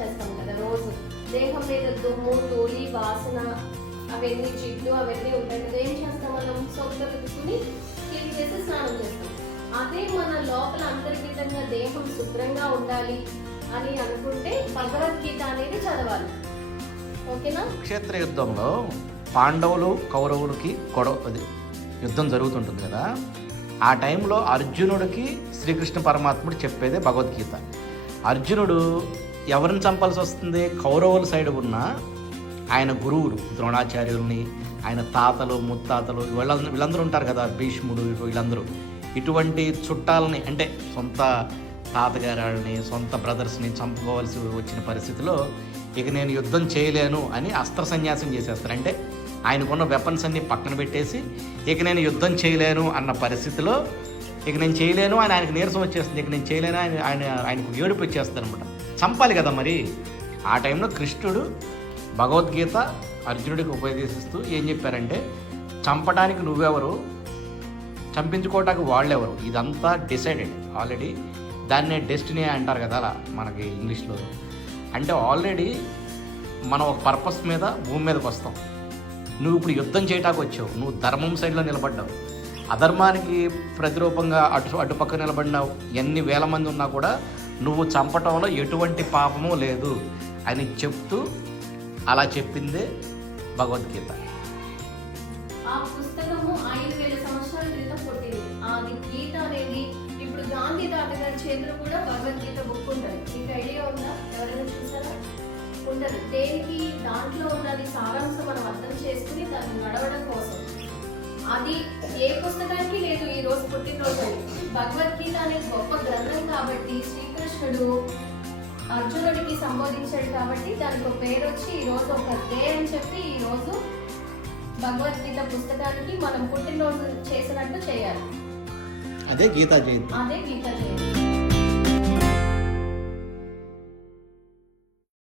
చేస్తాం కదా రోజు. దేహం మీద దుమ్ము, తోలి, వాసన, అవన్నీ జిడ్డు అవన్నీ ఉంటాయి కదా, ఏం చేస్తాం మనం? సోప్తో పెట్టుకుని క్లీన్ చేసి స్నానం చేస్తాం. అదే మన లోపల అంతర్గతంగా దేహం శుభ్రంగా ఉండాలి అని అనుకుంటే భగవద్గీత అనేది చదవాలి. ఓకేనా? క్షేత్ర యుద్ధంలో పాండవులు కౌరవులకి అది యుద్ధం జరుగుతుంటుంది కదా, ఆ టైంలో అర్జునుడికి శ్రీకృష్ణ పరమాత్ముడు చెప్పేదే భగవద్గీత. అర్జునుడు ఎవరిని చంపాల్సి వస్తుంది? కౌరవుల సైడ్ ఉన్న ఆయన గురువులు ద్రోణాచార్యుల్ని, ఆయన తాతలు ముత్తాతలు వీళ్ళందరూ ఉంటారు కదా, భీష్ముడు, వీళ్ళందరూ ఇటువంటి చుట్టాలని, అంటే సొంత తాతగారిని, సొంత బ్రదర్స్ని చంపుకోవాల్సి వచ్చిన పరిస్థితిలో ఇక నేను యుద్ధం చేయలేను అని అస్త్ర సన్యాసం చేసేస్తారు. అంటే ఆయనకున్న వెపన్స్ అన్ని పక్కన పెట్టేసి ఇక నేను యుద్ధం చేయలేను అన్న పరిస్థితిలో ఇక నేను చేయలేను అని ఆయనకు నీరసం వచ్చేస్తుంది. ఇక నేను చేయలేను ఆయనకు ఏడుపు వచ్చేస్తుంది అనమాట. చంపాలి కదా మరి. ఆ టైంలో కృష్ణుడు భగవద్గీత అర్జునుడికి ఉపదేశిస్తూ ఏం చెప్పారంటే, చంపడానికి నువ్వెవరు, చంపించుకోవటానికి వాళ్ళెవరు, ఇదంతా డిసైడెడ్ ఆల్రెడీ. దాన్నే డెస్టినీ అంటారు కదా అలా మనకి ఇంగ్లీష్లో. అంటే ఆల్రెడీ మనం ఒక పర్పస్ మీద భూమి మీదకి వస్తాం. నువ్వు ఇప్పుడు యుద్ధం చేయటానికి వచ్చావు, నువ్వు ధర్మం సైడ్లో నిలబడ్డావు, అధర్మానికి ప్రతిరూపంగా అటుపక్క నిలబడినావు. ఎన్ని వేల మంది ఉన్నా కూడా నువ్వు చంపటంలో ఎటువంటి పాపము లేదు అని చెప్తూ అలా చెప్పిందే భగవద్గీత. ఆ పుస్తకము 5,000 సంవత్సరాల క్రితం పుట్టింది. అది గీత అనేది ఇప్పుడు గాంధీ తాత గారి చేతిలో కూడా భగవద్గీత బుక్ ఉంటుంది. మీకు ఐడియా ఉందా? ఎవరైనా చూసారా? ఉండదు. దేనికి? దాంట్లో ఉన్నది సారాంశం మనం అర్థం చేసుకుని దాన్ని నడవడం కోసం. అది ఏ పుస్తకానికి లేదు ఈ రోజు పుట్టినరోజు. భగవద్గీత అనేది గొప్ప గ్రంథం కాబట్టి శ్రీకృష్ణుడు అర్జునుడికి సంబోధించాడు కాబట్టి దానికి ఒక పేరు వచ్చి ఈ రోజు ఒక డే అని చెప్పి ఈ రోజు భగవద్గీత పుస్తకానికి మనం పుట్టినరోజు చేసినట్టు చేయాలి. అదే గీతా జయంతి. అదే గీతా జయంతి.